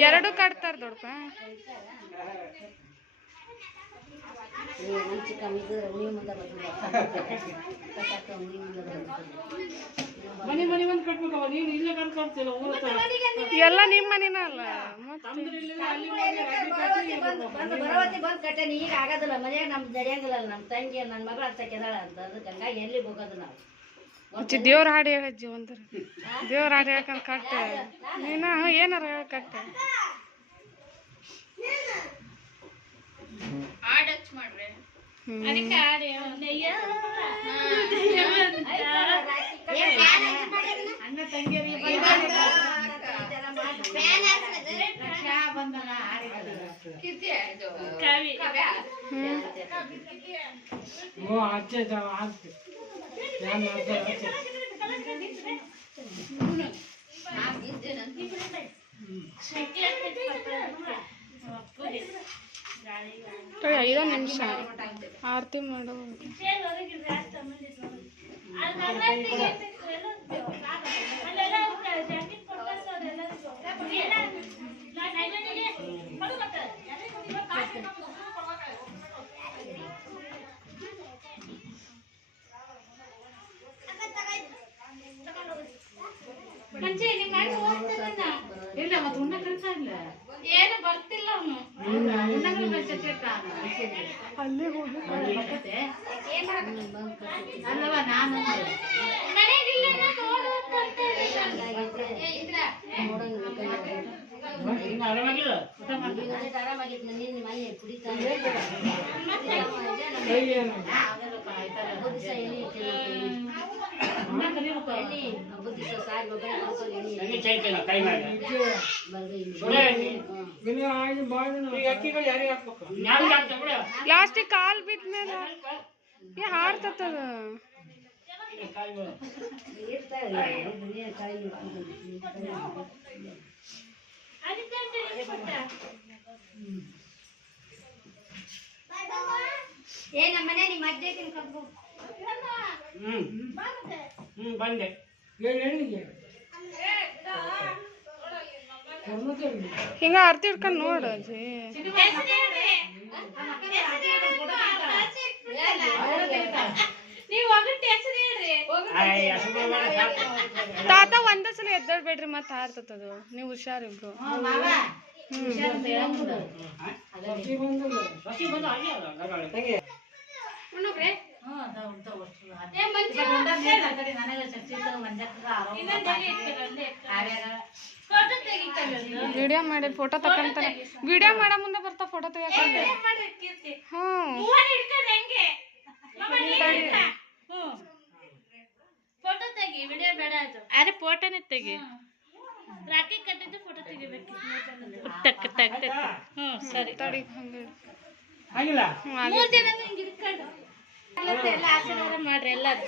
ಎರಡು ಕಟ್ತಾರ ದೊಡ್ಡಪ್ಪ ಎಲ್ಲ ನಿಮ್ಮ ಮನಿನ ಅಲ್ಲ ಬಂದ್ ಕಟ್ಟೇನಿ ಈಗ ಆಗೋದಿಲ್ಲ ಮನ್ಯಾಗ ನಮ್ ನಡೆಯಂಗಿಲ್ಲ ನಮ್ಮ ತಂಗಿ ನನ್ನ ಮಗಳು ಅಂತ ಕೆದಾಳ ಅಂತ ಅದಕ್ಕೆ ಹಂಗಾಗಿ ಎಲ್ಲಿ ಹೋಗೋದು ನಾವು ದೇವ್ರ ಹಾಡು ಹೇಳಜ್ಜಿ ಒಂದ್ರ ದೇವ್ರ ಹಾಡು ಹೇಳ್ಕೊಂಡ್ ಕಟ್ಟ ನೀನ ಏನಾರ ಹೇಳ ಕಟ್ಟ ಐದು ನಿಮಿಷ ಆರತಿ ಮಾಡೋ ಇಲ್ಲ ಮತ್ತೆ ಉಣ್ಣ ಕೆಲಸ ಇಲ್ಲ ಏನು ಬರ್ತಿಲ್ಲ ಅವನು ಅಲ್ಲಿ ಹೋಗಿ ಅಲ್ಲವ ನಾನು ಲಾಸ್ಟಿಗೆ ಕಾಲ್ ಬಿದ್ಮೇಲೆ ಹಾರ್ತದ ಏ ನಮ್ಮ ಮನೆ ನಿಮ್ಮ ಅಜ್ಜೆ ತಿನ್ಕೊಂಡು ಬಂದೆ ಹಿಂಗ ಆರ್ತಿ ಹಿಡ್ಕೊಂಡು ನೋಡು ಅಜ್ಜಿ ತಾತ ಒಂದ ಸಲ ಎದ್ದಾಡ್ಬೇಡ್ರಿ ಮತ್ತ ಹಾರ್ತತದು ನೀವು ಹುಷಾರಿಬ್ರು ವಿಡಿಯೋ ಮಾಡಿ ಫೋಟೋ ತಕೊಂತಾನೆ ವಿಡಿಯೋ ಮಾಡ ಮುಂದೆ ಬರ್ತಾ ಫೋಟೋ ತೆಗಿಯಕ್ಕೆ ಫೋಟೋ ತೆಗಿ ವಿಡಿಯೋ ಬೇಡ ಅದು ಅರೆ ಫೋಟೋನೇ ತೆಗಿ ರಾಖಿ ಕಟ್ಟಿದ್ದು ಫೋಟೋ ತೆಗಿಬೇಕು ಟಕ್ ಟಕ್ ಟಕ್ ಸರಿ ತಡಿ ಹಂಗೆ ಮೂರು ಜನ ಹಿಂಗೆ ಇಟ್ಕೊಂಡು ಎಲ್ಲ ಆಶೀರ್ವಾದ ಮಾಡ್ರಿ ಎಲ್ಲರೂ